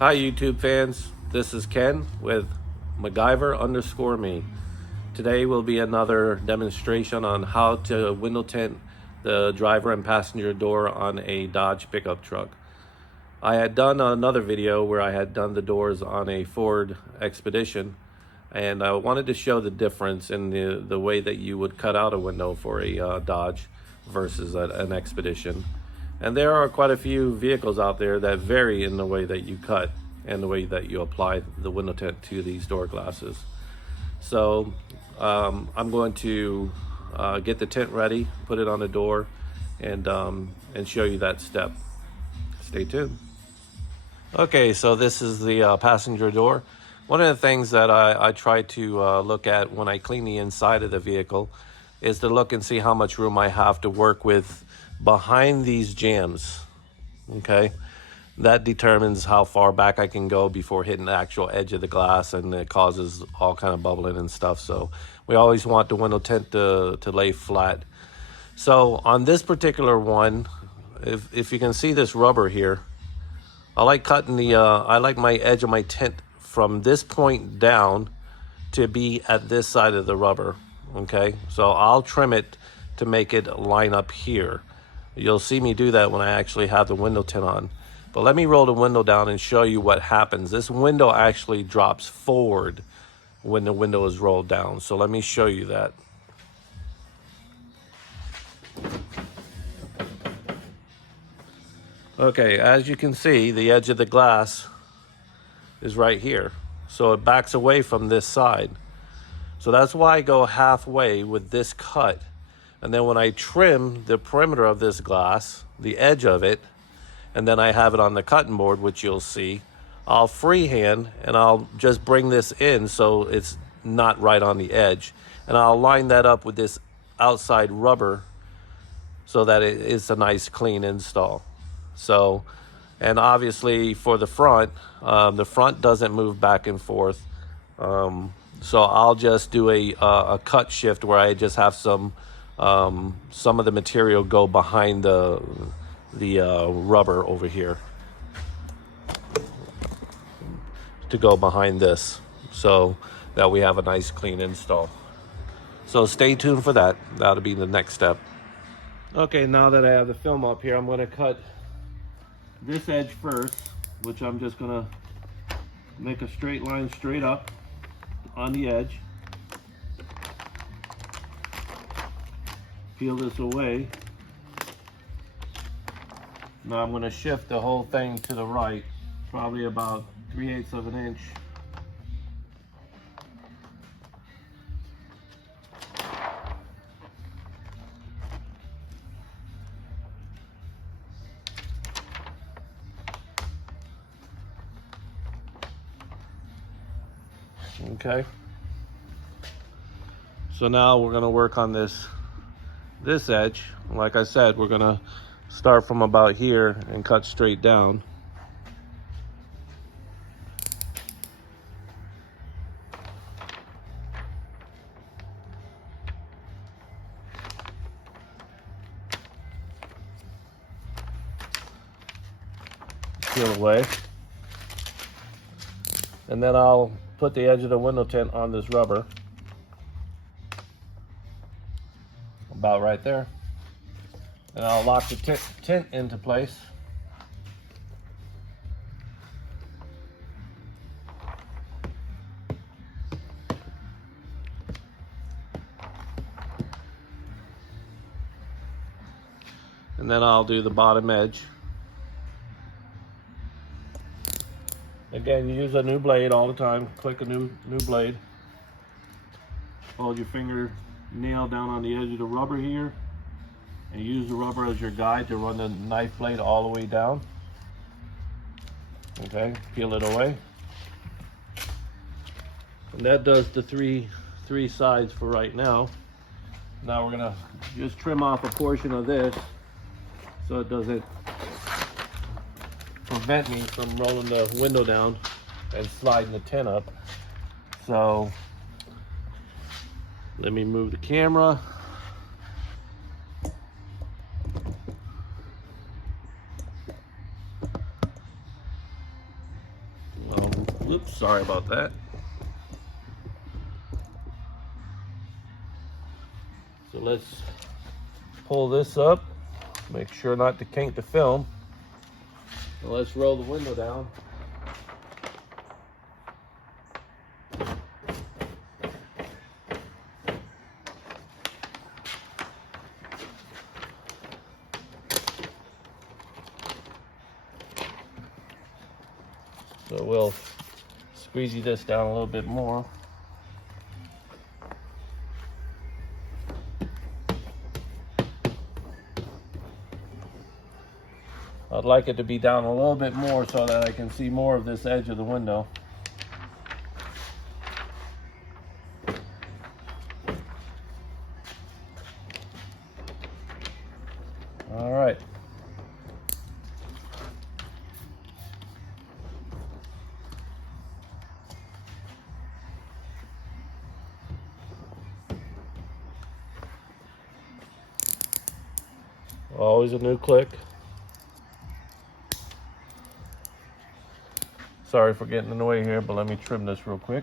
Hi YouTube fans, this is Ken with MacGyver_me. Today will be another demonstration on how to window tint the driver and passenger door on a Dodge pickup truck. I had done another video where I had done the doors on a Ford Expedition, and I wanted to show the difference in the way that you would cut out a window for a Dodge versus an Expedition. And there are quite a few vehicles out there that vary in the way that you cut and the way that you apply the window tint to these door glasses. So I'm going to get the tint ready, put it on the door, and show you that step. Stay tuned. Okay, so this is the passenger door. One of the things that I try to look at when I clean the inside of the vehicle is to look and see how much room I have to work with behind these jambs. Okay, that determines how far back I can go before hitting the actual edge of the glass, and it causes all kind of bubbling and stuff. So we always want the window tint to lay flat. So on this particular one, if you can see this rubber here, I like cutting I like my edge of my tint from this point down to be at this side of the rubber. Okay, so I'll trim it to make it line up here. You'll see me do that when I actually have the window tint on. But let me roll the window down and show you what happens. This window actually drops forward when the window is rolled down. So let me show you that. Okay, as you can see, the edge of the glass is right here. So it backs away from this side. So that's why I go halfway with this cut. And then when I trim the perimeter of this glass, the edge of it, and then I have it on the cutting board, which you'll see, I'll freehand and I'll just bring this in so it's not right on the edge. And I'll line that up with this outside rubber so that it's a nice clean install. So, and obviously for the front doesn't move back and forth. So I'll just do a cut shift where I just have some of the material go behind the rubber over here to go behind this, so that we have a nice clean install. So stay tuned for that. That'll be the next step. Okay, now that I have the film up here, I'm going to cut this edge first, which I'm just going to make a straight line straight up on the edge. Peel this away. Now I'm going to shift the whole thing to the right, probably about 3/8 of an inch. Okay. So now we're going to work on this edge. Like I said, we're going to start from about here and cut straight down. Peel away. And then I'll put the edge of the window tint on this rubber. About right there. And I'll lock the tint into place. And then I'll do the bottom edge. Again, you use a new blade all the time. Click a new blade. Hold your finger nail down on the edge of the rubber here, and use the rubber as your guide to run the knife blade all the way down. Okay, peel it away. And that does the three sides for right now. Now we're gonna just trim off a portion of this so it doesn't prevent me from rolling the window down and sliding the tint up. So let me move the camera. Oops, sorry about that. So let's pull this up, make sure not to kink the film. And let's roll the window down. So we'll squeegee this down a little bit more. I'd like it to be down a little bit more so that I can see more of this edge of the window. All right. Always a new click. Sorry for getting in the way here, but let me trim this real quick.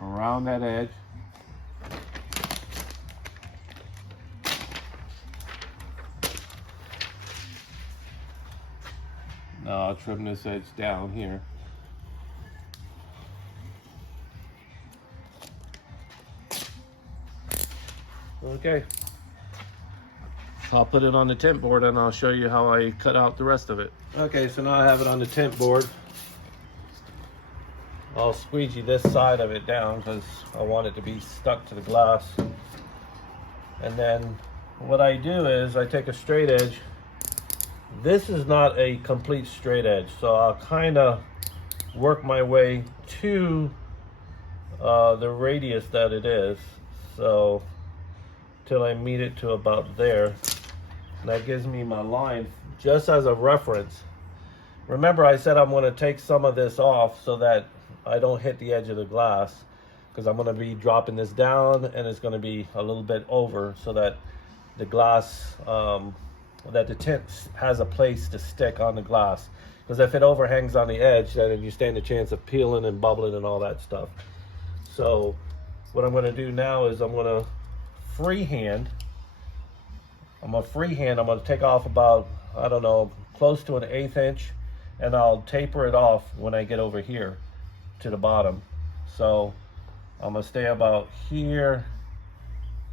Around that edge. Now I'll trim this edge down here. Okay. I'll put it on the tint board and I'll show you how I cut out the rest of it. Okay, so now I have it on the tint board. I'll squeegee this side of it down because I want it to be stuck to the glass. And then what I do is I take a straight edge. This is not a complete straight edge, so I'll kind of work my way to the radius that it is. So till I meet it to about there. And that gives me my line just as a reference. Remember, I said I'm going to take some of this off so that I don't hit the edge of the glass, because I'm going to be dropping this down and it's going to be a little bit over so that the glass, that the tint has a place to stick on the glass. Because if it overhangs on the edge, then you stand a chance of peeling and bubbling and all that stuff. So what I'm going to do now is I'm going to freehand. I'm going to take off about, I don't know, close to an 1/8 inch, and I'll taper it off when I get over here to the bottom. So I'm going to stay about here,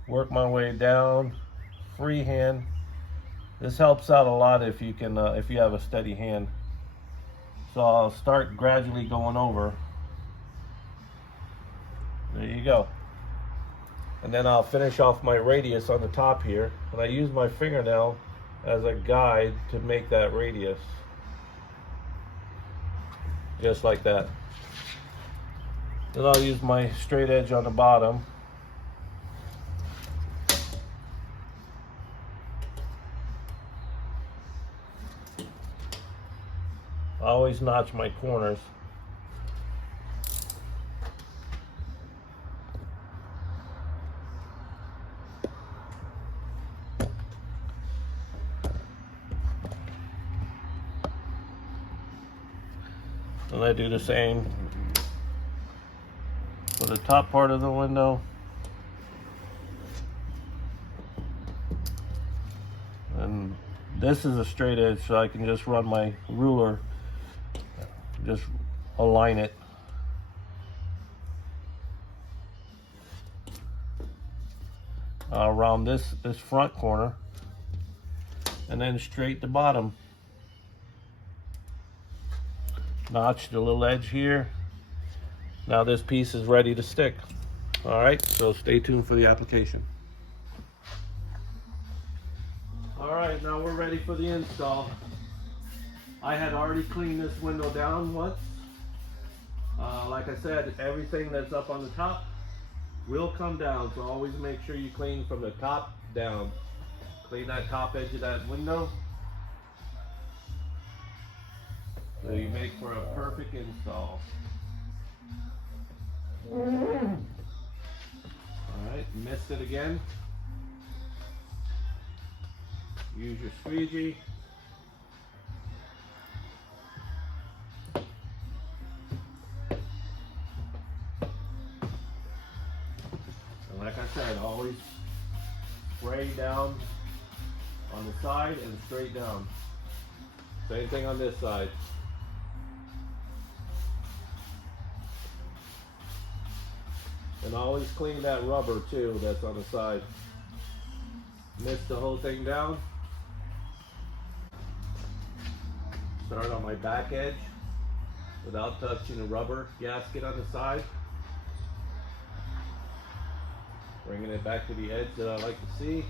work my way down, freehand. This helps out a lot if you can, if you have a steady hand. So I'll start gradually going over. There you go. And then I'll finish off my radius on the top here. And I use my fingernail as a guide to make that radius. Just like that. Then I'll use my straight edge on the bottom. I always notch my corners. And I do the same for the top part of the window. And this is a straight edge, so I can just run my ruler, just align it. Around this front corner, and then straight the bottom. Notch the little edge here. Now this piece is ready to stick. All right, so stay tuned for the application. All right, now we're ready for the install. I had already cleaned this window down once. Like I said, everything that's up on the top will come down, so always make sure you clean from the top down. Clean that top edge of that window, so you make for a perfect install. All right, missed it again. Use your squeegee. And like I said, always spray down on the side and straight down. Same thing on this side. And always clean that rubber too that's on the side. Mist the whole thing down. Start on my back edge without touching the rubber gasket on the side. Bringing it back to the edge that I like to see.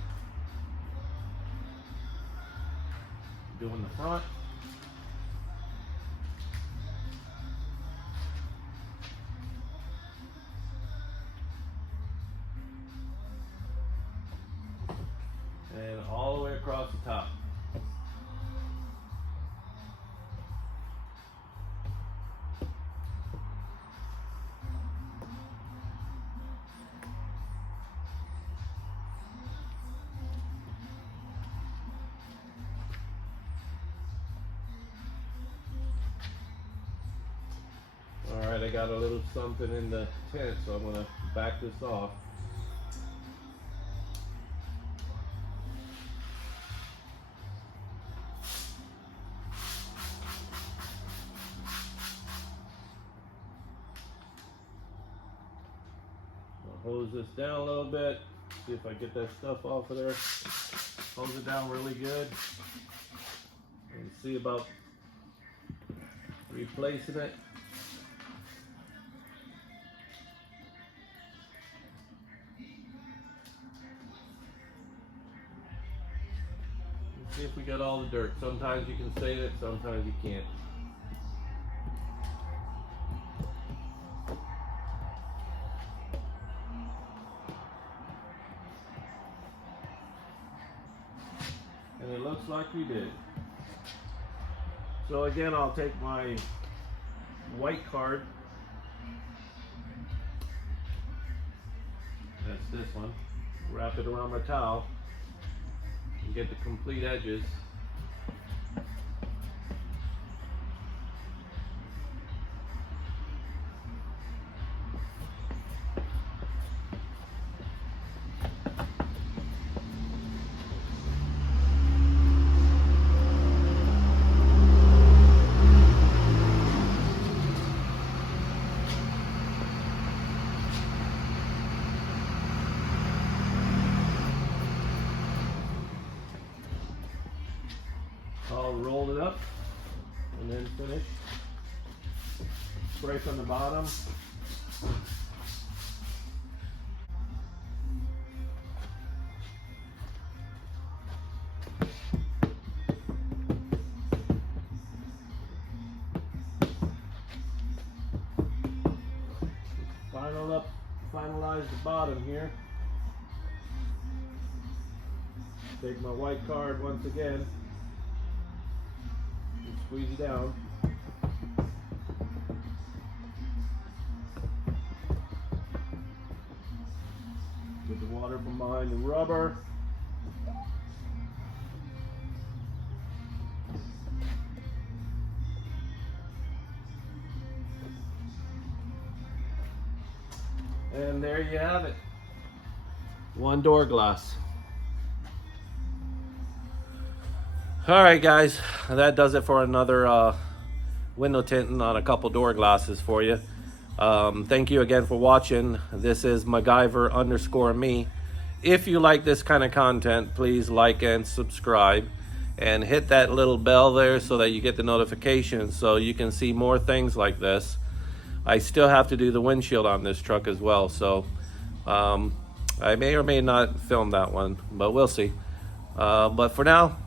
Doing the front. And all the way across the top. Alright, I got a little something in the tint, so I'm going to back this off. I'll hose this down a little bit, see if I get that stuff off of there. Hose it down really good. And see about replacing it. See if we got all the dirt. Sometimes you can save it, sometimes you can't. And it looks like we did. So again, I'll take my white card. That's this one. Wrap it around my towel. And get the complete edges. I'll roll it up and then finish. Spray from the bottom. Finalize the bottom here. Take my white card once again. Squeeze it down. Get the water from behind the rubber. And there you have it. One door glass. Alright guys, that does it for another window tinting on a couple door glasses for you. Thank you again for watching. This is MacGyver_me. If you like this kind of content, please like and subscribe. And hit that little bell there so that you get the notifications so you can see more things like this. I still have to do the windshield on this truck as well. So I may or may not film that one, but we'll see. But for now,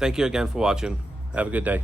thank you again for watching. Have a good day.